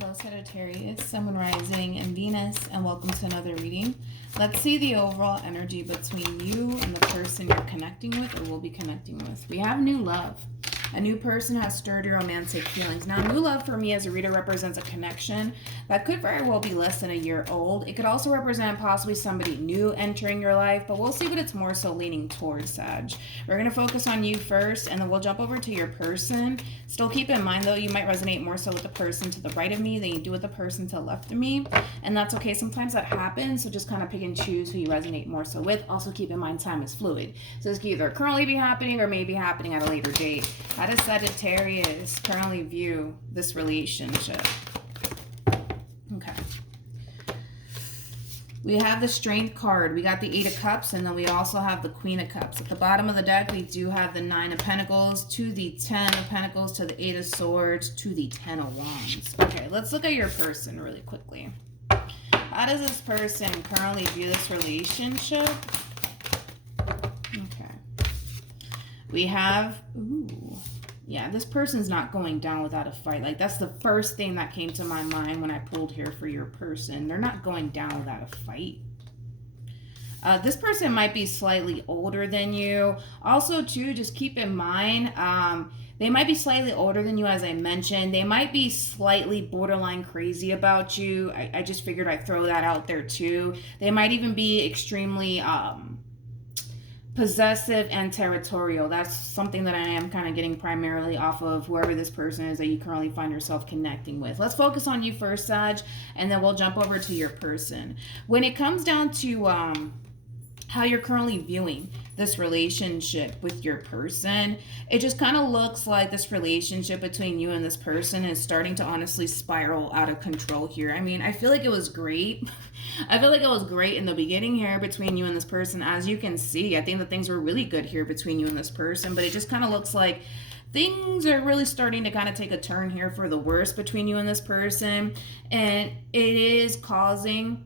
Hello Sagittarius, Sun, Moon, Rising, and Venus, and welcome to another reading. Let's see the overall energy between you and the person you're connecting with or will be connecting with. We have new love. A new person has stirred your romantic feelings. Now, new love for me as a reader represents a connection that could very well be less than a year old. It could also represent possibly somebody new entering your life, but we'll see what it's more so leaning towards, Sag. We're going to focus on you first, and then we'll jump over to your person. Still keep in mind, though, you might resonate more so with the person to the right of me than you do with the person to the left of me, and that's okay. Sometimes that happens, so just kind of pick and choose who you resonate more so with. Also, keep in mind, time is fluid, so this could either currently be happening or may be happening at a later date. How does Sagittarius currently view this relationship? Okay. We have the Strength card. We got the Eight of Cups, and then we also have the Queen of Cups. At the bottom of the deck, we do have the Nine of Pentacles to the 10 of Pentacles to the Eight of Swords to the 10 of Wands. Okay, let's look at your person really quickly. How does this person currently view this relationship? Okay. We have... Ooh... Yeah, this person's not going down without a fight. Like, that's the first thing that came to my mind when I pulled here for your person. They're not going down without a fight. This person might be slightly older than you. Also, too, just keep in mind, they might be slightly older than you, as I mentioned. They might be slightly borderline crazy about you. I just figured I'd throw that out there, too. They might even be extremely... possessive and territorial. That's something that I am kind of getting primarily off of whoever this person is that you currently find yourself connecting with. Let's focus on you first, Sag, and then we'll jump over to your person. When it comes down to how you're currently viewing this relationship with your person, it just kind of looks like this relationship between you and this person is starting to honestly spiral out of control here. I mean, I feel like it was great. I feel like it was great in the beginning here between you and this person. As you can see, I think that things were really good here between you and this person, but it just kind of looks like things are really starting to kind of take a turn here for the worse between you and this person, and it is causing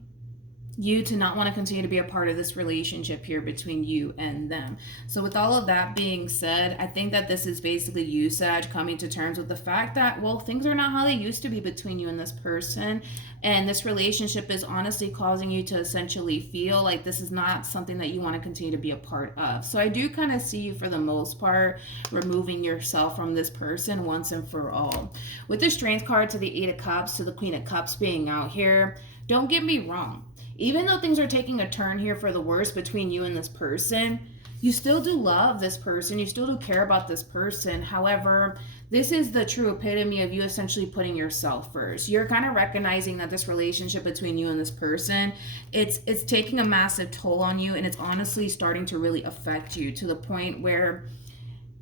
you to not want to continue to be a part of this relationship here between you and them. So with all of that being said, I think that this is basically you, Sag, coming to terms with the fact that, well, things are not how they used to be between you and this person, and this relationship is honestly causing you to essentially feel like this is not something that you want to continue to be a part of. So I do kind of see you, for the most part, removing yourself from this person once and for all. With the Strength card to the Eight of Cups to the Queen of Cups being out here, don't get me wrong. Even though things are taking a turn here for the worse between you and this person, you still do love this person. You still do care about this person. However, this is the true epitome of you essentially putting yourself first. You're kind of recognizing that this relationship between you and this person, it's taking a massive toll on you, and it's honestly starting to really affect you to the point where,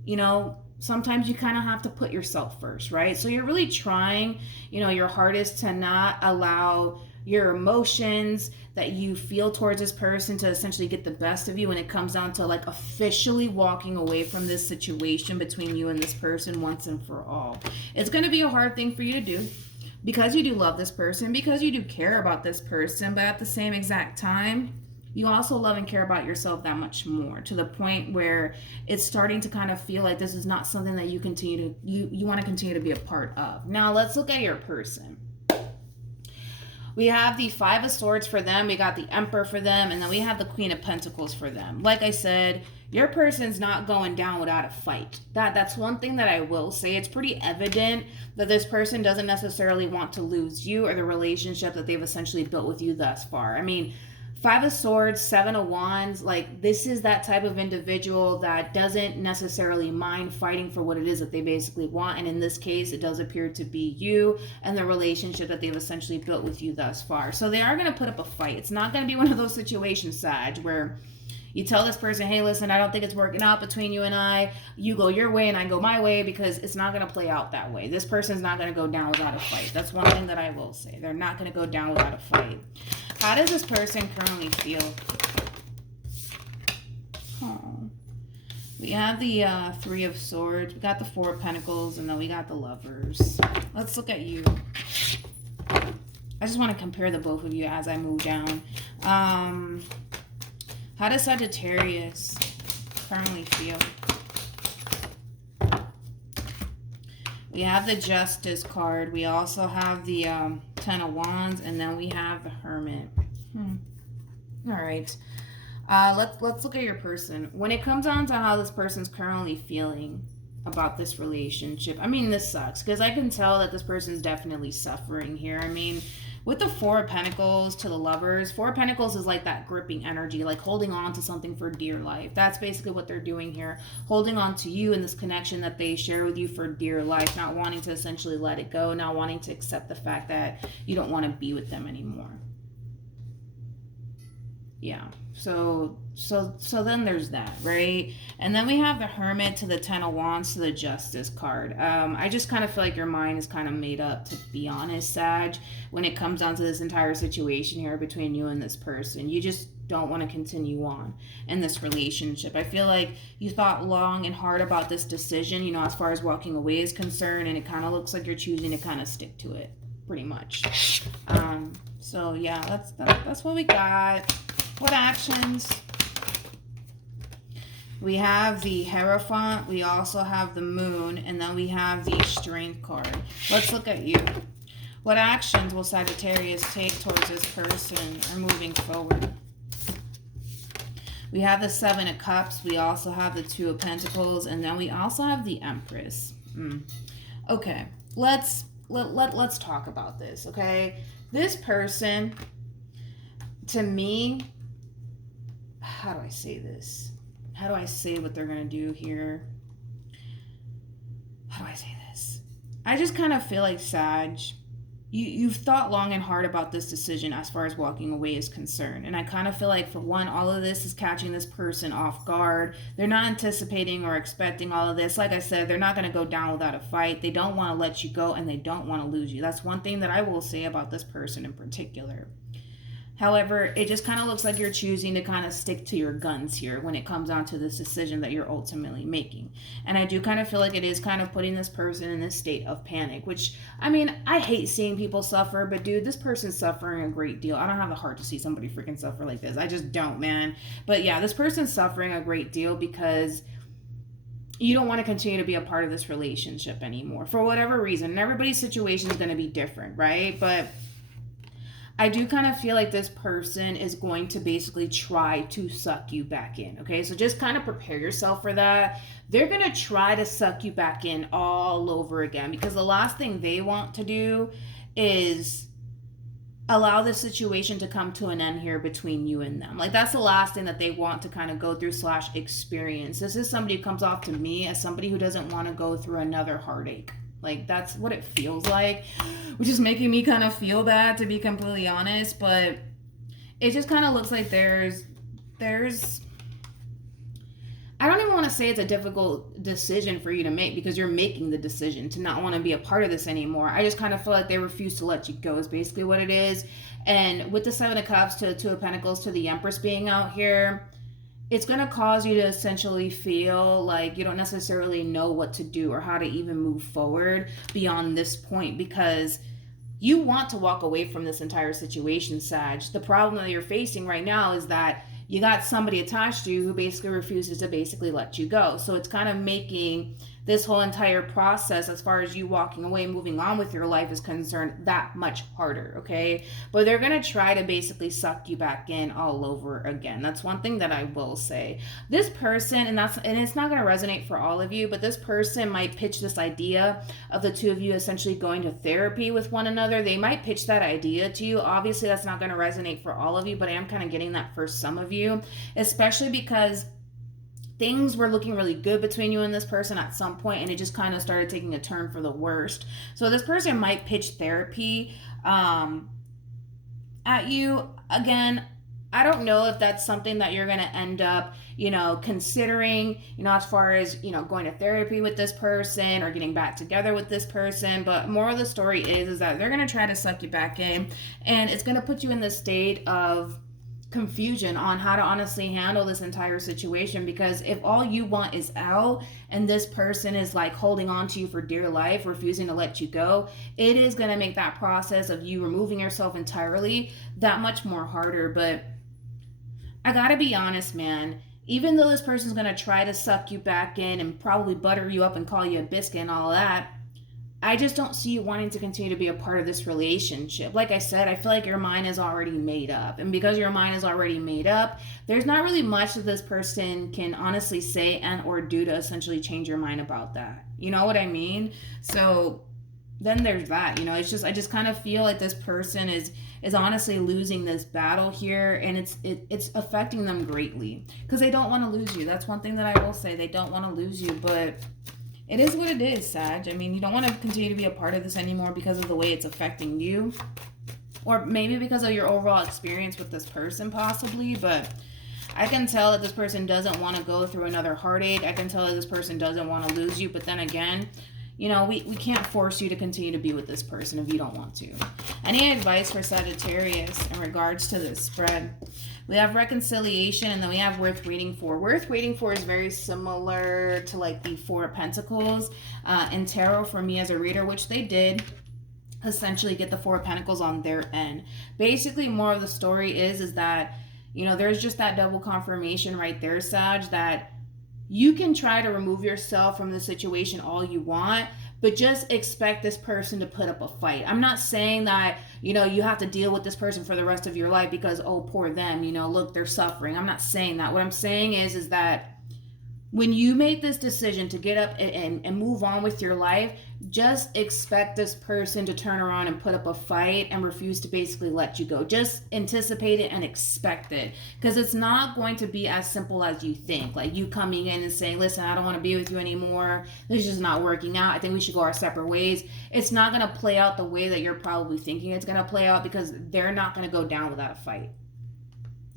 you know, sometimes you kind of have to put yourself first, right? So you're really trying, you know, your hardest to not allow your emotions that you feel towards this person to essentially get the best of you when it comes down to like officially walking away from this situation between you and this person once and for all. It's going to be a hard thing for you to do because you do love this person, because you do care about this person, but at the same exact time, you also love and care about yourself that much more, to the point where it's starting to kind of feel like this is not something that you want to continue to be a part of. Now let's look at your person. We have the Five of Swords for them, we got the Emperor for them, and then we have the Queen of Pentacles for them. Like I said, your person's not going down without a fight. That's one thing that I will say. It's pretty evident that this person doesn't necessarily want to lose you or the relationship that they've essentially built with you thus far. I mean, Five of Swords, Seven of Wands, like this is that type of individual that doesn't necessarily mind fighting for what it is that they basically want. And in this case, it does appear to be you and the relationship that they've essentially built with you thus far. So they are going to put up a fight. It's not going to be one of those situations, Sag, where you tell this person, hey, listen, I don't think it's working out between you and I. You go your way and I go my way, because it's not going to play out that way. This person's not going to go down without a fight. That's one thing that I will say. They're not going to go down without a fight. How does this person currently feel? Oh. We have the Three of Swords. We got the Four of Pentacles, and then we got the Lovers. Let's look at you. I just want to compare the both of you as I move down. How does Sagittarius currently feel? We have the Justice card. We also have the Ten of Wands, and then we have the Hermit. All right. Let's look at your person. When it comes down to how this person's currently feeling about this relationship, I mean, this sucks because I can tell that this person's definitely suffering here. I mean, with the Four of Pentacles to the Lovers, Four of Pentacles is like that gripping energy, like holding on to something for dear life. That's basically what they're doing here. Holding on to you and this connection that they share with you for dear life, not wanting to essentially let it go, not wanting to accept the fact that you don't want to be with them anymore. Yeah. So then there's that, right? And then we have the Hermit to the Ten of Wands to the Justice card. I just kind of feel like your mind is kind of made up, to be honest, Sag, when it comes down to this entire situation here between you and this person. You just don't want to continue on in this relationship. I feel like you thought long and hard about this decision, you know, as far as walking away is concerned, and it kind of looks like you're choosing to kind of stick to it, pretty much. So yeah, that's what we got. What actions? We have the Hierophant, we also have the Moon, and then we have the Strength card. Let's look at you. What actions will Sagittarius take towards this person or moving forward? We have the Seven of Cups, we also have the Two of Pentacles, and then we also have the Empress. Okay, let's talk about this, okay? This person, to me, how do I say this? How do I say what they're going to do here? How do I say this? I just kind of feel like, Sag, you've thought long and hard about this decision as far as walking away is concerned. And I kind of feel like, for one, all of this is catching this person off guard. They're not anticipating or expecting all of this. Like I said, they're not going to go down without a fight. They don't want to let you go, and they don't want to lose you. That's one thing that I will say about this person in particular. However, it just kind of looks like you're choosing to kind of stick to your guns here when it comes down to this decision that you're ultimately making. And I do kind of feel like it is kind of putting this person in this state of panic, which, I mean, I hate seeing people suffer, but dude, this person's suffering a great deal. I don't have the heart to see somebody freaking suffer like this. I just don't, man. But yeah, this person's suffering a great deal because you don't want to continue to be a part of this relationship anymore for whatever reason. And everybody's situation is going to be different, right? But I do kind of feel like this person is going to basically try to suck you back in, okay? So just kind of prepare yourself for that. They're going to try to suck you back in all over again, because the last thing they want to do is allow this situation to come to an end here between you and them. Like, that's the last thing that they want to kind of go through / experience. This is somebody who comes off to me as somebody who doesn't want to go through another heartache. Like, that's what it feels like, which is making me kind of feel bad, to be completely honest. But it just kind of looks like there's I don't even want to say it's a difficult decision for you to make, because you're making the decision to not want to be a part of this anymore. I just kind of feel like they refuse to let you go is basically what it is. And with the Seven of Cups to the Two of Pentacles to the Empress being out here, it's going to cause you to essentially feel like you don't necessarily know what to do or how to even move forward beyond this point, because you want to walk away from this entire situation, Sag. The problem that you're facing right now is that you got somebody attached to you who basically refuses to basically let you go. So it's kind of making this whole entire process, as far as you walking away, moving on with your life is concerned, that much harder, okay? But they're going to try to basically suck you back in all over again. That's one thing that I will say. This person, and it's not going to resonate for all of you, but this person might pitch this idea of the two of you essentially going to therapy with one another. They might pitch that idea to you. Obviously, that's not going to resonate for all of you, but I am kind of getting that for some of you, especially because things were looking really good between you and this person at some point, and it just kind of started taking a turn for the worst. So this person might pitch therapy at you. Again, I don't know if that's something that you're going to end up, considering, as far as, going to therapy with this person or getting back together with this person. But more of the story is that they're going to try to suck you back in, and it's going to put you in this state of confusion on how to honestly handle this entire situation. Because if all you want is out and this person is like holding on to you for dear life, refusing to let you go, it is going to make that process of you removing yourself entirely that much more harder. But I gotta be honest, man, even though this person's going to try to suck you back in and probably butter you up and call you a biscuit and all that, I just don't see you wanting to continue to be a part of this relationship. Like I said, I feel like your mind is already made up. And because your mind is already made up, there's not really much that this person can honestly say and or do to essentially change your mind about that. You know what I mean? So then there's that. You know, it's just, I just kind of feel like this person is honestly losing this battle here, and it's affecting them greatly because they don't want to lose you. That's one thing that I will say. They don't want to lose you, but it is what it is, Sag. I mean, you don't want to continue to be a part of this anymore because of the way it's affecting you. Or maybe because of your overall experience with this person, possibly. But I can tell that this person doesn't want to go through another heartache. I can tell that this person doesn't want to lose you. But then again, you know, we can't force you to continue to be with this person if you don't want to. Any advice for Sagittarius in regards to this spread? We have reconciliation, and then we have worth waiting for. Worth waiting for is very similar to like the Four of Pentacles in tarot for me as a reader, which they did essentially get the Four of Pentacles on their end. Basically, more of the story is that, you know, there's just that double confirmation right there, Sag, that you can try to remove yourself from the situation all you want, but just expect this person to put up a fight. I'm not saying that, you know, you have to deal with this person for the rest of your life because, oh, poor them, you know, look, they're suffering. I'm not saying that. What I'm saying is that when you make this decision to get up and move on with your life, just expect this person to turn around and put up a fight and refuse to basically let you go. Just anticipate it and expect it, because it's not going to be as simple as you think. Like you coming in and saying, listen, I don't want to be with you anymore. This is just not working out. I think we should go our separate ways. It's not going to play out the way that you're probably thinking it's going to play out, because they're not going to go down without a fight.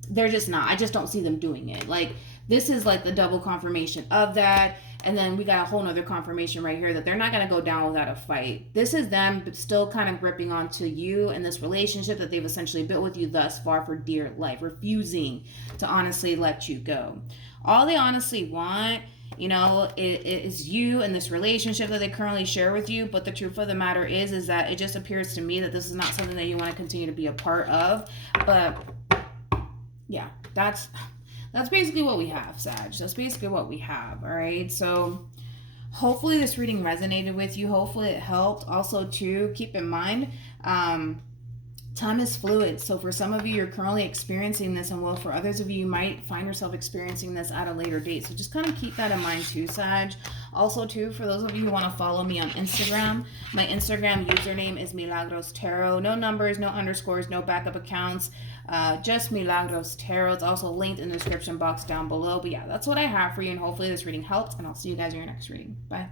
They're just not. I just don't see them doing it. Like, this is like the double confirmation of that. And then we got a whole nother confirmation right here that they're not going to go down without a fight. This is them still kind of gripping onto you in this relationship that they've essentially built with you thus far for dear life, refusing to honestly let you go. All they honestly want, you know, is you and this relationship that they currently share with you. But the truth of the matter is that it just appears to me that this is not something that you want to continue to be a part of. But yeah, that's basically what we have, Sag. That's basically what we have, all right? So hopefully this reading resonated with you. Hopefully it helped. Also, too, keep in mind, time is fluid. So for some of you, you're currently experiencing this, and well, for others of you, you might find yourself experiencing this at a later date. So just kind of keep that in mind too, Sag. Also, too, for those of you who want to follow me on Instagram, my Instagram username is MilagrosTarot. No numbers, no underscores, no backup accounts. Just Milagros Tarot. It's also linked in the description box down below. But yeah, that's what I have for you, and hopefully this reading helped, and I'll see you guys in your next reading. Bye.